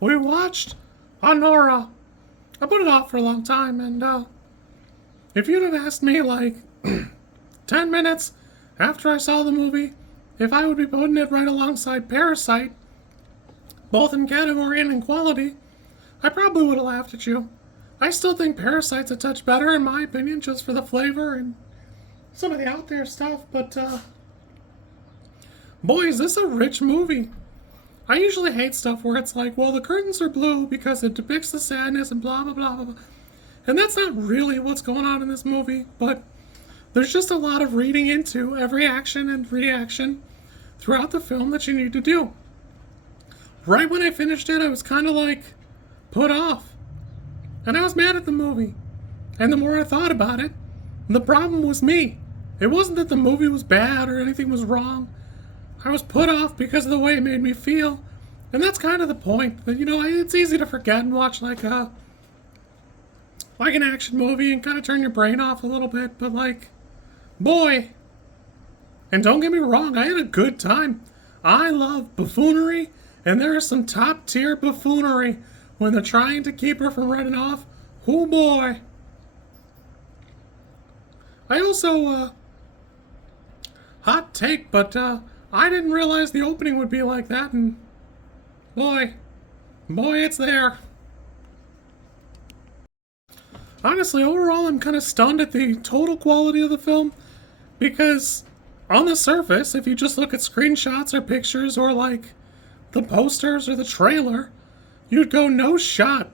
we watched Anora. I put it off for a long time, and if you'd have asked me like 10 minutes after I saw the movie if I would be putting it right alongside Parasite, both in category and in quality, I probably would have laughed at you. I still think Parasite's a touch better in my opinion, just for the flavor and some of the out there stuff, but boy, is this a rich movie. I usually hate stuff where it's like, well, the curtains are blue because it depicts the sadness and blah, blah, blah, blah, blah. And that's not really what's going on in this movie, but there's just a lot of reading into every action and reaction throughout the film that you need to do. Right when I finished it, I was kind of like put off. And I was mad at the movie. And the more I thought about it, the problem was me. It wasn't that the movie was bad or anything was wrong. I was put off because of the way it made me feel. And that's kind of the point. That, it's easy to forget and watch like an action movie and kind of turn your brain off a little bit. But boy, and don't get me wrong, I had a good time. I love buffoonery, and there is some top tier buffoonery when they're trying to keep her from running off. Oh boy. I also, hot take, but I didn't realize the opening would be like that, and boy, it's there. Honestly, overall, I'm kind of stunned at the total quality of the film, because on the surface, if you just look at screenshots or pictures or the posters or the trailer, you'd go, no shot.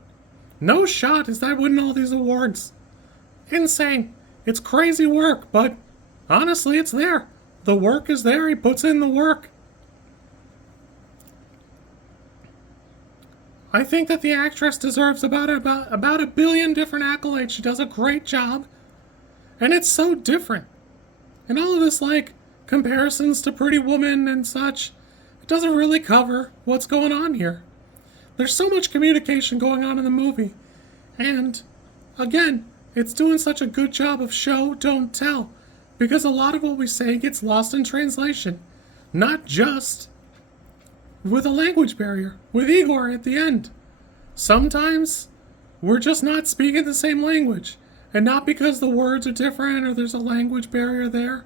No shot is that winning all these awards. Insane. It's crazy work, but honestly, it's there. The work is there. He puts in the work. I think that the actress deserves about a billion different accolades. She does a great job. And it's so different. And all of this, comparisons to Pretty Woman and such, it doesn't really cover what's going on here. There's so much communication going on in the movie. And, again, it's doing such a good job of show, don't tell. Because a lot of what we say gets lost in translation. Not just with a language barrier, with Igor at the end. Sometimes we're just not speaking the same language. And not because the words are different or there's a language barrier there.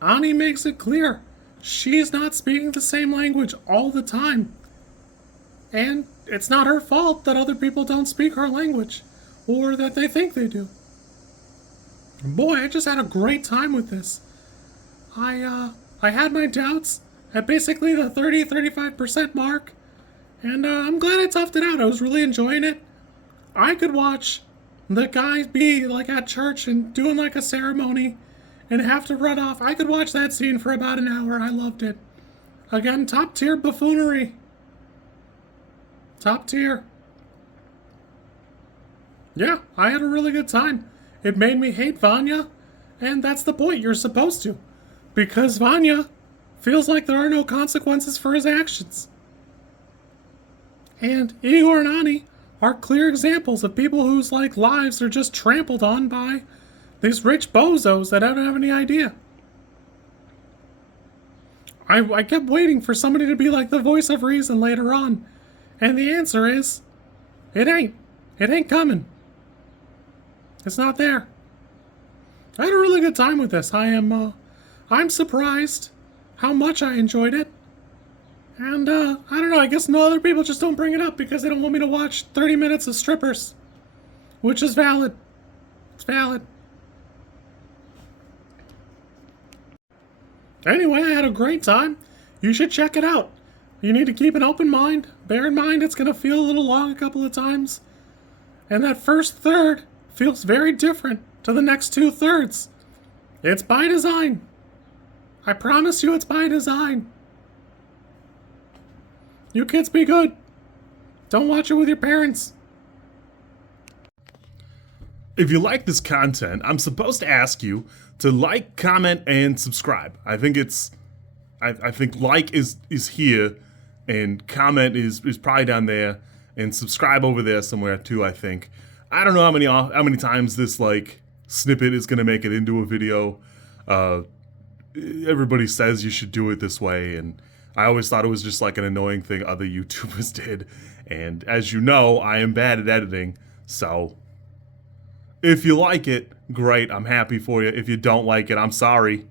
Ani makes it clear. She's not speaking the same language all the time. And it's not her fault that other people don't speak her language. Or that they think they do. Boy, I just had a great time with this. I had my doubts at basically the 30-35% mark. And I'm glad I toughed it out. I was really enjoying it. I could watch the guys be at church and doing a ceremony and have to run off. I could watch that scene for about an hour. I loved it. Again, top tier buffoonery. Top tier. Yeah, I had a really good time. It made me hate Vanya, and that's the point. You're supposed to. Because Vanya feels like there are no consequences for his actions. And Igor and Ani are clear examples of people whose lives are just trampled on by these rich bozos that don't have any idea. I kept waiting for somebody to be the voice of reason later on. And the answer is, it ain't. It ain't coming. It's not there. I had a really good time with this. I'm surprised how much I enjoyed it. And, I don't know, I guess no other people just don't bring it up because they don't want me to watch 30 minutes of strippers. Which is valid. It's valid. Anyway, I had a great time. You should check it out. You need to keep an open mind. Bear in mind it's going to feel a little long a couple of times. And that first third feels very different to the next 2/3. It's by design. I promise you it's by design. You kids be good. Don't watch it with your parents. If you like this content, I'm supposed to ask you to like, comment, and subscribe. I think like is here, and comment is probably down there, and subscribe over there somewhere too, I think. I don't know how many times this snippet is gonna make it into a video. Everybody says you should do it this way, and I always thought it was just like an annoying thing other YouTubers did. And as you know, I am bad at editing, so if you like it, great, I'm happy for you. If you don't like it, I'm sorry.